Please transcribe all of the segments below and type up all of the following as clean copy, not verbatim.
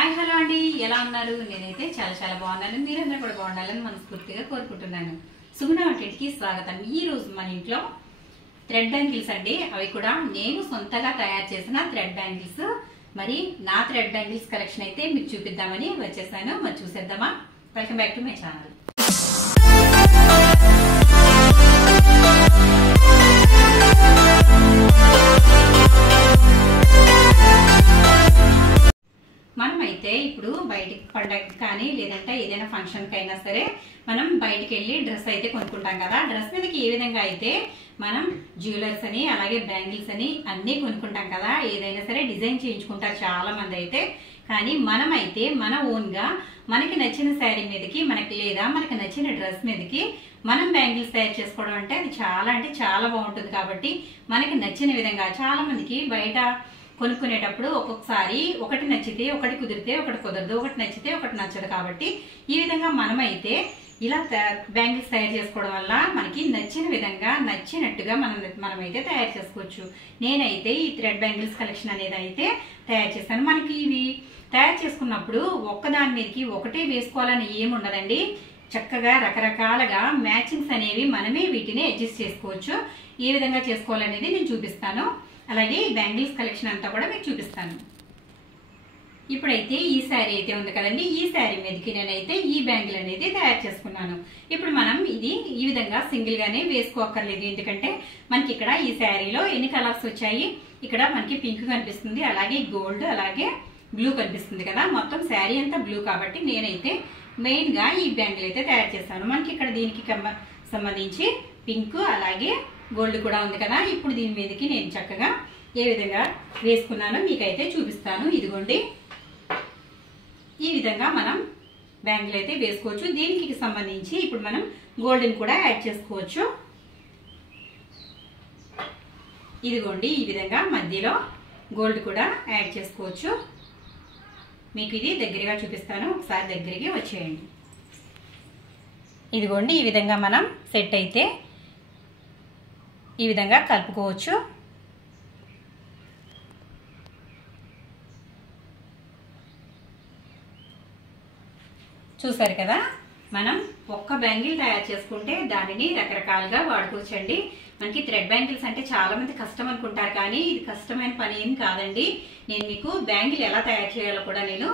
Hi hello అండి, ఎలా ఉన్నారు? నేనైతే చాలా చాలా బాగున్నాను. మీరందరూ కూడా బాగుండాలని మనస్ఫూర్తిగా కోరుకుంటున్నాను. సుగుణ వంటింటికి స్వాగతం. ఈ రోజు మన ఇంట్లో థ్రెడ్ బ్యాంగిల్స్ అండి. అవి కూడా నేను సొంతగా తయారు చేసిన థ్రెడ్ బ్యాంగిల్స్. మరి నా థ్రెడ్ బ్యాంగిల్స్ కలెక్షన్ అయితే మీకు చూపిద్దామని వచ్చేసాను. మరి చూసేద్దామా? Welcome back to my channel. మనమైతే ఇప్పుడు బయటికి పండగకి కానీ లేదంటే ఏదైనా ఫంక్షన్ కి అయినా సరే మనం బయటికి వెళ్ళి డ్రెస్ అయితే కొనుక్కుంటాం కదా. డ్రెస్ మీదకి ఏ విధంగా అయితే మనం జ్యువెలర్స్ అని అలాగే బ్యాంగిల్స్ అని అన్ని కొనుక్కుంటాం కదా. ఏదైనా సరే డిజైన్ చేయించుకుంటారు చాలా మంది అయితే. కానీ మనమైతే మన ఓన్ గా మనకి నచ్చిన శారీ మీదకి లేదా మనకి నచ్చిన డ్రెస్ మీదకి మనం బ్యాంగిల్స్ తయారు చేసుకోవడం అంటే అది చాలా బాగుంటుంది. కాబట్టి మనకి నచ్చిన విధంగా చాలా మందికి బయట కొనుక్కునేటప్పుడు ఒక్కొక్కసారి ఒకటి నచ్చితే ఒకటి కుదిరితే ఒకటి కుదరదు, ఒకటి నచ్చితే ఒకటి నచ్చదు. కాబట్టి ఈ విధంగా మనమైతే ఇలా బ్యాంగిల్స్ తయారు చేసుకోవడం వల్ల మనకి నచ్చిన విధంగా నచ్చినట్టుగా మనమైతే తయారు చేసుకోవచ్చు. నేనైతే ఈ థ్రెడ్ బ్యాంగిల్స్ కలెక్షన్ అనేది అయితే తయారు చేశాను. మనకి ఇవి తయారు చేసుకున్నప్పుడు ఒక్కదాని మీదకి ఒకటే వేసుకోవాలని ఏముండదండి. చక్కగా రకరకాలుగా మ్యాచింగ్స్ అనేవి మనమే వీటిని అడ్జస్ట్ చేసుకోవచ్చు. ఏ విధంగా చేసుకోవాలనేది నేను చూపిస్తాను. అలాగే బ్యాంగిల్స్ కలెక్షన్ అంతా కూడా మీకు చూపిస్తాను. ఇప్పుడైతే ఈ శారీ అయితే ఉంది కదండి, ఈ శారీ మీదకి నేనైతే ఈ బ్యాంగిల్ అనేది తయారు చేసుకున్నాను. ఇప్పుడు మనం ఇది ఈ విధంగా సింగిల్ గానే వేసుకోక్కర్లేదు. ఎందుకంటే మనకి ఇక్కడ ఈ శారీలో ఎన్ని కలర్స్ వచ్చాయి. ఇక్కడ మనకి పింక్ కనిపిస్తుంది, అలాగే గోల్డ్, అలాగే బ్లూ కనిపిస్తుంది కదా. మొత్తం శారీ అంతా బ్లూ. కాబట్టి నేనైతే మెయిన్ గా ఈ బ్యాంగిల్ అయితే తయారు చేస్తాను. మనకి ఇక్కడ దీనికి సంబంధించి పింక్ అలాగే గోల్డ్ కూడా ఉంది కదా. ఇప్పుడు దీని మీదకి నేను చక్కగా ఏ విధంగా వేసుకున్నానో మీకైతే చూపిస్తాను. ఇదిగోండి, ఈ విధంగా మనం బ్యాంగిల్ అయితే వేసుకోవచ్చు. దీనికి సంబంధించి ఇప్పుడు మనం గోల్డ్ని కూడా యాడ్ చేసుకోవచ్చు. ఇదిగోండి, ఈ విధంగా మధ్యలో గోల్డ్ కూడా యాడ్ చేసుకోవచ్చు. మీకు ఇది దగ్గరగా చూపిస్తాను, ఒకసారి దగ్గరికి వచ్చేయండి. ఇదిగోండి, ఈ విధంగా మనం సెట్ అయితే ఈ విధంగా కలుపుకోవచ్చు. చూసారు కదా, మనం ఒక్క బ్యాంగిల్ తయారు చేసుకుంటే దానిని రకరకాలుగా వాడుకోవచ్చండి. మనకి థ్రెడ్ బ్యాంగిల్స్ అంటే చాలా మంది కష్టం అనుకుంటారు, కానీ ఇది కష్టమైన పని ఏం కాదండి. నేను మీకు బ్యాంగిల్ ఎలా తయారు చేయాలో కూడా నేను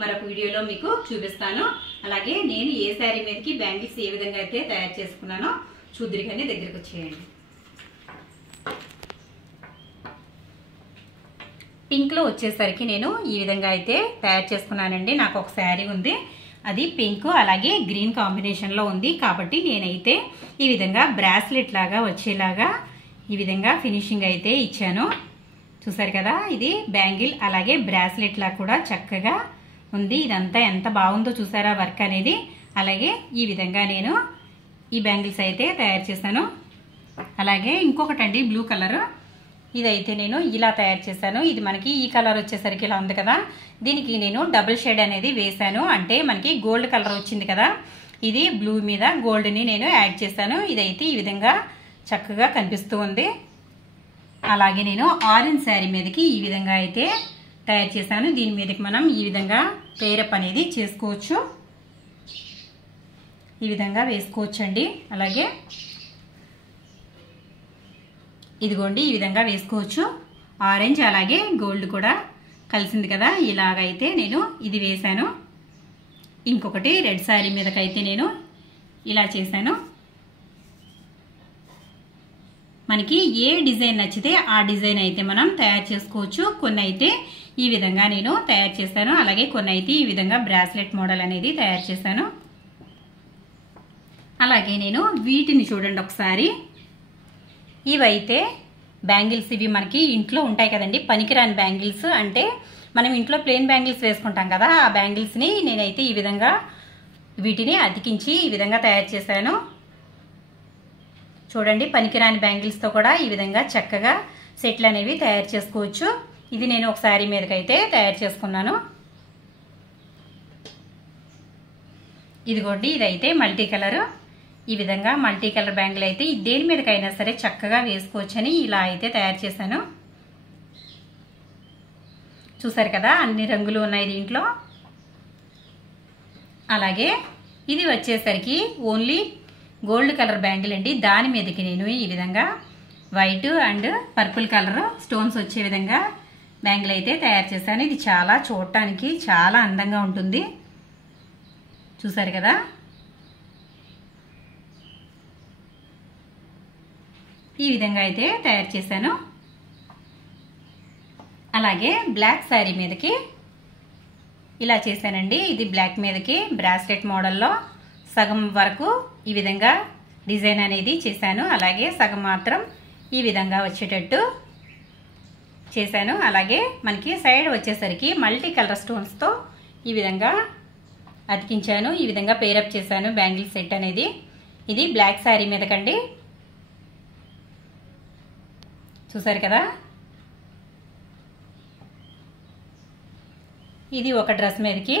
మరొక వీడియోలో మీకు చూపిస్తాను. అలాగే నేను ఏ శారీ మీదకి బ్యాంగిల్స్ ఏ విధంగా అయితే తయారు చేసుకున్నానో చూద్దరు కానీ దగ్గరికి వచ్చేయండి. పింక్ లో వచ్చేసరికి నేను ఈ విధంగా అయితే తయారు చేసుకున్నానండి. నాకు ఒక శారీ ఉంది, అది పింక్ అలాగే గ్రీన్ కాంబినేషన్ లో ఉంది. కాబట్టి నేనైతే ఈ విధంగా బ్రాస్లెట్ లాగా వచ్చేలాగా ఈ విధంగా ఫినిషింగ్ అయితే ఇచ్చాను. చూసారు కదా, ఇది బ్యాంగిల్ అలాగే బ్రాస్లెట్ లా కూడా చక్కగా ఉంది. ఇదంతా ఎంత బాగుందో చూసారా వర్క్ అనేది. అలాగే ఈ విధంగా నేను ఈ బ్యాంగిల్స్ అయితే తయారు చేశాను. అలాగే ఇంకొకటండి, బ్లూ కలర్, ఇదైతే నేను ఇలా తయారు చేశాను. ఇది మనకి ఈ కలర్ వచ్చేసరికి ఇలా ఉంది కదా, దీనికి నేను డబుల్ షేడ్ అనేది వేశాను. అంటే మనకి గోల్డ్ కలర్ వచ్చింది కదా, ఇది బ్లూ మీద గోల్డ్ ని నేను యాడ్ చేశాను. ఇదైతే ఈ విధంగా చక్కగా కనిపిస్తూ ఉంది. అలాగే నేను ఆరెంజ్ శారీ మీదకి ఈ విధంగా అయితే తయారు చేశాను. దీని మీదకి మనం ఈ విధంగా పేరప్ అనేది చేసుకోవచ్చు. ఈ విధంగా వేసుకోవచ్చండి. అలాగే ఇదిగోండి, ఈ విధంగా వేసుకోవచ్చు. ఆరెంజ్ అలాగే గోల్డ్ కూడా కలిసింది కదా, ఇలాగైతే నేను ఇది వేశాను. ఇంకొకటి రెడ్ శారీ మీదకైతే నేను ఇలా చేశాను. మనకి ఏ డిజైన్ నచ్చితే ఆ డిజైన్ అయితే మనం తయారు చేసుకోవచ్చు. కొన్ని అయితే ఈ విధంగా నేను తయారు చేశాను, అలాగే కొన్ని అయితే ఈ విధంగా బ్రాస్లెట్ మోడల్ అనేది తయారు చేశాను. అలాగే నేను వీటిని చూడండి ఒకసారి. ఇవైతే బ్యాంగిల్స్, ఇవి మనకి ఇంట్లో ఉంటాయి కదండి, పనికిరాని బ్యాంగిల్స్. అంటే మనం ఇంట్లో ప్లెయిన్ బ్యాంగిల్స్ వేసుకుంటాం కదా, ఆ బ్యాంగిల్స్ ని నేనైతే ఈ విధంగా వీటిని అతికించి ఈ విధంగా తయారు చేశాను. చూడండి, పనికిరాని బ్యాంగిల్స్ తో కూడా ఈ విధంగా చక్కగా సెట్లు అనేవి తయారు చేసుకోవచ్చు. ఇది నేను ఒక శారీ మీదకైతే తయారు చేసుకున్నాను. ఇదిగోండి, ఇదైతే మల్టీ కలర్. ఈ విధంగా మల్టీ కలర్ బ్యాంగిల్ అయితే దేని మీదకైనా సరే చక్కగా వేసుకోవచ్చని ఇలా అయితే తయారు చేశాను. చూసారు కదా, అన్ని రంగులు ఉన్నాయి దీంట్లో. అలాగే ఇది వచ్చేసరికి ఓన్లీ గోల్డ్ కలర్ బ్యాంగిల్ అండి. దాని మీదకి నేను ఈ విధంగా white and purple colour stones వచ్చే విధంగా బ్యాంగిల్ అయితే తయారు చేశాను. ఇది చాలా చూడటానికి చాలా అందంగా ఉంటుంది. చూసారు కదా, ఈ విధంగా అయితే తయారు చేశాను. అలాగే బ్లాక్ శారీ మీదకి ఇలా చేశానండి. ఇది బ్లాక్ మీదకి బ్రాస్లెట్ మోడల్లో సగం వరకు ఈ విధంగా డిజైన్ అనేది చేశాను. అలాగే సగం మాత్రం ఈ విధంగా వచ్చేటట్టు చేశాను. అలాగే మనకి సైడ్ వచ్చేసరికి మల్టీ కలర్ స్టోన్స్తో ఈ విధంగా అతికించాను. ఈ విధంగా పేరప్ చేశాను బ్యాంగిల్ సెట్ అనేది. ఇది బ్లాక్ శారీ మీదకండి. చూసారు కదా, ఇది ఒక డ్రెస్ మీదకి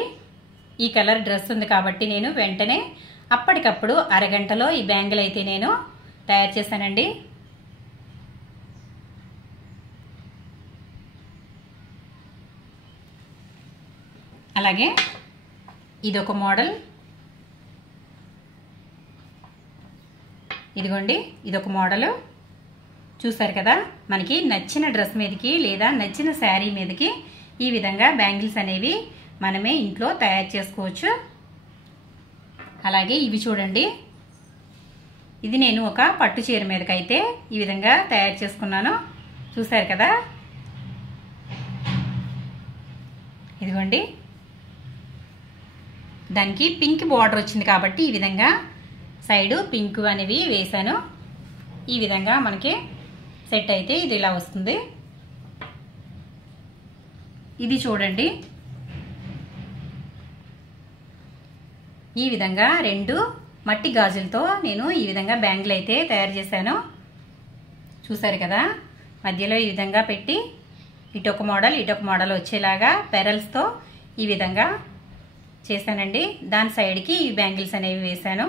ఈ కలర్ డ్రెస్ ఉంది కాబట్టి నేను వెంటనే అప్పటికప్పుడు అరగంటలో ఈ బ్యాంగిల్ అయితే నేను తయారు చేశానండి. అలాగే ఇదొక మోడల్. ఇదిగోండి, ఇదొక మోడల్. చూసారు కదా, మనకి నచ్చిన డ్రెస్ మీదకి లేదా నచ్చిన శారీ మీదకి ఈ విధంగా బ్యాంగిల్స్ అనేవి మనమే ఇంట్లో తయారు చేసుకోవచ్చు. అలాగే ఇవి చూడండి, ఇది నేను ఒక పట్టు చీర మీదకైతే ఈ విధంగా తయారు చేసుకున్నాను. చూసారు కదా, ఇదిగోండి, దానికి పింక్ బార్డర్ వచ్చింది కాబట్టి ఈ విధంగా సైడు పింక్ అనేవి వేసాను. ఈ విధంగా మనకి సెట్ అయితే ఇది ఇలా వస్తుంది. ఇది చూడండి, ఈ విధంగా 2 మట్టి గాజులతో నేను ఈ విధంగా బ్యాంగిల్ అయితే తయారు చేశాను. చూసారు కదా, మధ్యలో ఈ విధంగా పెట్టి ఇటొక మోడల్ వచ్చేలాగా పెరల్స్తో ఈ విధంగా చేశానండి. దాని సైడ్కి ఈ బ్యాంగిల్స్ అనేవి వేశాను.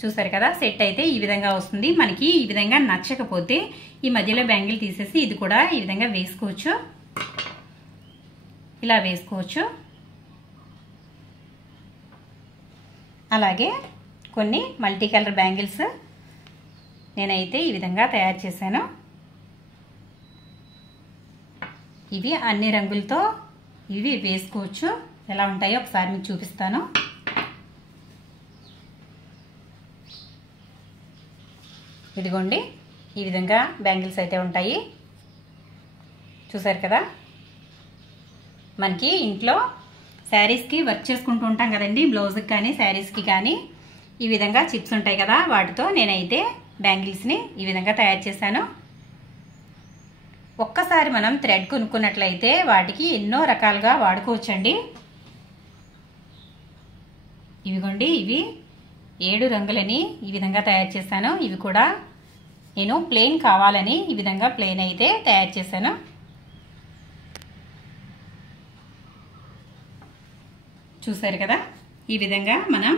చూసారు కదా, సెట్ అయితే ఈ విధంగా వస్తుంది. మనకి ఈ విధంగా నచ్చకపోతే ఈ మధ్యలో బ్యాంగిల్ తీసేసి ఇది కూడా ఈ విధంగా వేసుకోవచ్చు. ఇలా వేసుకోవచ్చు. అలాగే కొన్ని మల్టీ కలర్ బ్యాంగిల్స్ నేనైతే ఈ విధంగా తయారు చేశాను. ఇవి అన్ని రంగులతో ఇవి వేసుకోవచ్చు. ఎలా ఉంటాయో ఒకసారి మీకు చూపిస్తాను. ఇదిగోండి, ఈ విధంగా బ్యాంగిల్స్ అయితే ఉంటాయి. చూసారు కదా, మనకి ఇంట్లో శారీస్కి వర్క్ చేసుకుంటూ ఉంటాం కదండి, బ్లౌజ్కి కానీ శారీస్కి కానీ ఈ విధంగా చిప్స్ ఉంటాయి కదా, వాటితో నేనైతే బ్యాంగిల్స్ని ఈ విధంగా తయారు చేశాను. ఒక్కసారి మనం థ్రెడ్ కొనుక్కున్నట్లయితే వాటికి ఎన్నో రకాలుగా వాడుకోవచ్చండి. ఇవిగోండి, ఇవి 7 రంగులని ఈ విధంగా తయారు చేశాను. ఇవి కూడా నేను ప్లెయిన్ కావాలని ఈ విధంగా ప్లెయిన్ అయితే తయారు చేశాను. చూసారు కదా, ఈ విధంగా మనం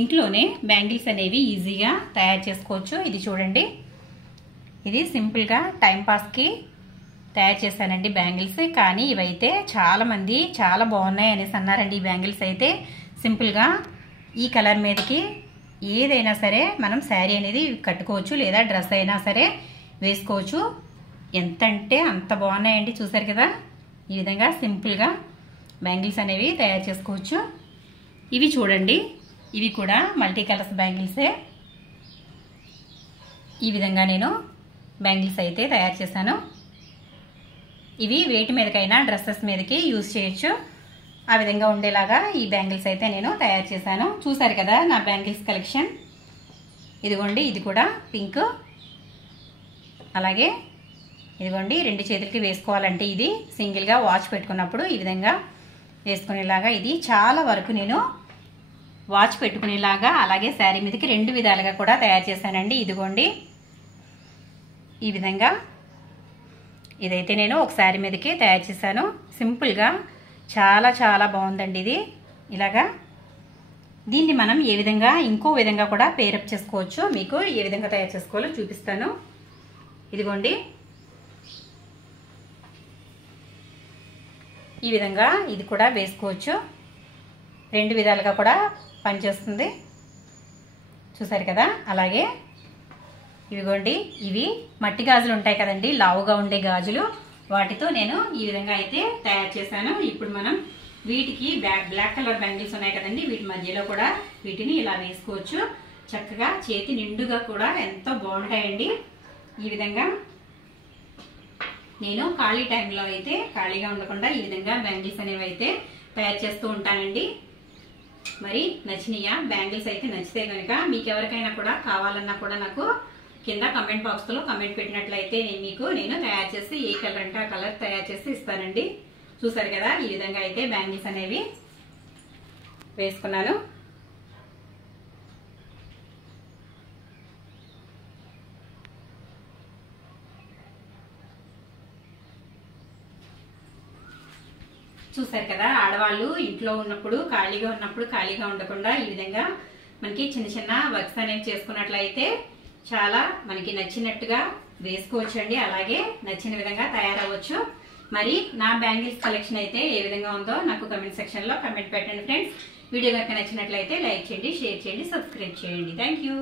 ఇంట్లోనే బ్యాంగిల్స్ అనేవి ఈజీగా తయారు చేసుకోవచ్చు. ఇది చూడండి, ఇది సింపుల్గా టైంపాస్కి తయారు చేశానండి బ్యాంగిల్స్. కానీ ఇవైతే చాలామంది చాలా బాగున్నాయి అనేసి అన్నారండి. ఈ బ్యాంగిల్స్ అయితే సింపుల్గా ఈ కలర్ మీదకి ఏదైనా సరే మనం శారీ అనేది కట్టుకోవచ్చు, లేదా డ్రెస్ అయినా సరే వేసుకోవచ్చు. ఎంత అంటే అంత బాగున్నాయండి. చూసారు కదా, ఈ విధంగా సింపుల్గా బ్యాంగిల్స్ అనేవి తయారు చేసుకోవచ్చు. ఇవి చూడండి, ఇవి కూడా మల్టీ కలర్స్ బ్యాంగిల్సే. ఈ విధంగా నేను బ్యాంగిల్స్ అయితే తయారు చేశాను. ఇవి వేటి మీదకైనా డ్రెస్సెస్ మీదకి యూజ్ చేయొచ్చు. ఆ విధంగా ఉండేలాగా ఈ బ్యాంగిల్స్ అయితే నేను తయారు చేశాను. చూసారు కదా నా బ్యాంగిల్స్ కలెక్షన్. ఇదిగోండి, ఇది కూడా పింక్. అలాగే ఇదిగోండి, 2 చేతులకి వేసుకోవాలంటే ఇది సింగిల్గా వాచ్ పెట్టుకున్నప్పుడు ఈ విధంగా వేసుకునేలాగా ఇది చాలా వరకు నేను వాచ్ పెట్టుకునేలాగా అలాగే శారీ మీదకి 2 విధాలుగా కూడా తయారు చేశానండి. ఇదిగోండి, ఈ విధంగా ఇదైతే నేను ఒక శారీ మీదకి తయారు చేశాను. సింపుల్గా చాలా చాలా బాగుందండి ఇది. ఇలాగా దీన్ని మనం ఏ విధంగా ఇంకో విధంగా కూడా పేరప్ చేసుకోవచ్చు. మీకు ఏ విధంగా తయారు చేసుకోవాలో చూపిస్తాను. ఇదిగోండి, ఈ విధంగా ఇది కూడా వేసుకోవచ్చు. రెండు విధాలుగా కూడా పనిచేస్తుంది. చూసారు కదా. అలాగే ఇవిగోండి, ఇవి మట్టి గాజులు ఉంటాయి కదండి, లావుగా ఉండే గాజులు, వాటితో నేను ఈ విధంగా అయితే తయారు చేశాను. ఇప్పుడు మనం వీటికి బ్లాక్ కలర్ బ్యాంగిల్స్ ఉన్నాయి కదండి, వీటి మధ్యలో కూడా వీటిని ఇలా వేసుకోవచ్చు. చక్కగా చేతి నిండుగా కూడా ఎంతో బాగుంటాయండి. ఈ విధంగా నేను ఖాళీ టైంలో అయితే ఖాళీగా ఉండకుండా ఈ విధంగా బ్యాంగిల్స్ అనేవి అయితే తయారు చేస్తూ ఉంటానండి. మరి నచ్చినాయా బ్యాంగిల్స్? అయితే నచ్చితే కనుక మీకు ఎవరికైనా కూడా కావాలన్నా కూడా నాకు కింద కమెంట్ బాక్స్లో కమెంట్ పెట్టినట్లయితే నేను తయారు చేసి ఏ కలర్ అంటే ఆ కలర్ తయారు చేసి ఇస్తానండి. చూసారు కదా, ఈ విధంగా అయితే బ్యాంగిల్స్ అనేవి వేసుకున్నాను. చూసారు కదా, ఆడవాళ్ళు ఇంట్లో ఉన్నప్పుడు ఖాళీగా ఉండకుండా ఈ విధంగా మనకి చిన్న చిన్న వర్క్స్ అనేవి చేసుకున్నట్లయితే చాలా మనకి నచ్చినట్టుగా వేసుకోవచ్చండి. అలాగే నచ్చిన విధంగా తయారవ్వచ్చు. మరి నా బ్యాంగిల్స్ కలెక్షన్ అయితే ఏ విధంగా ఉందో నాకు కమెంట్ సెక్షన్ లో కమెంట్ పెట్టండి ఫ్రెండ్స్. వీడియో కనుక నచ్చినట్లయితే లైక్ చేయండి, షేర్ చేయండి, సబ్స్క్రైబ్ చేయండి. Thank you.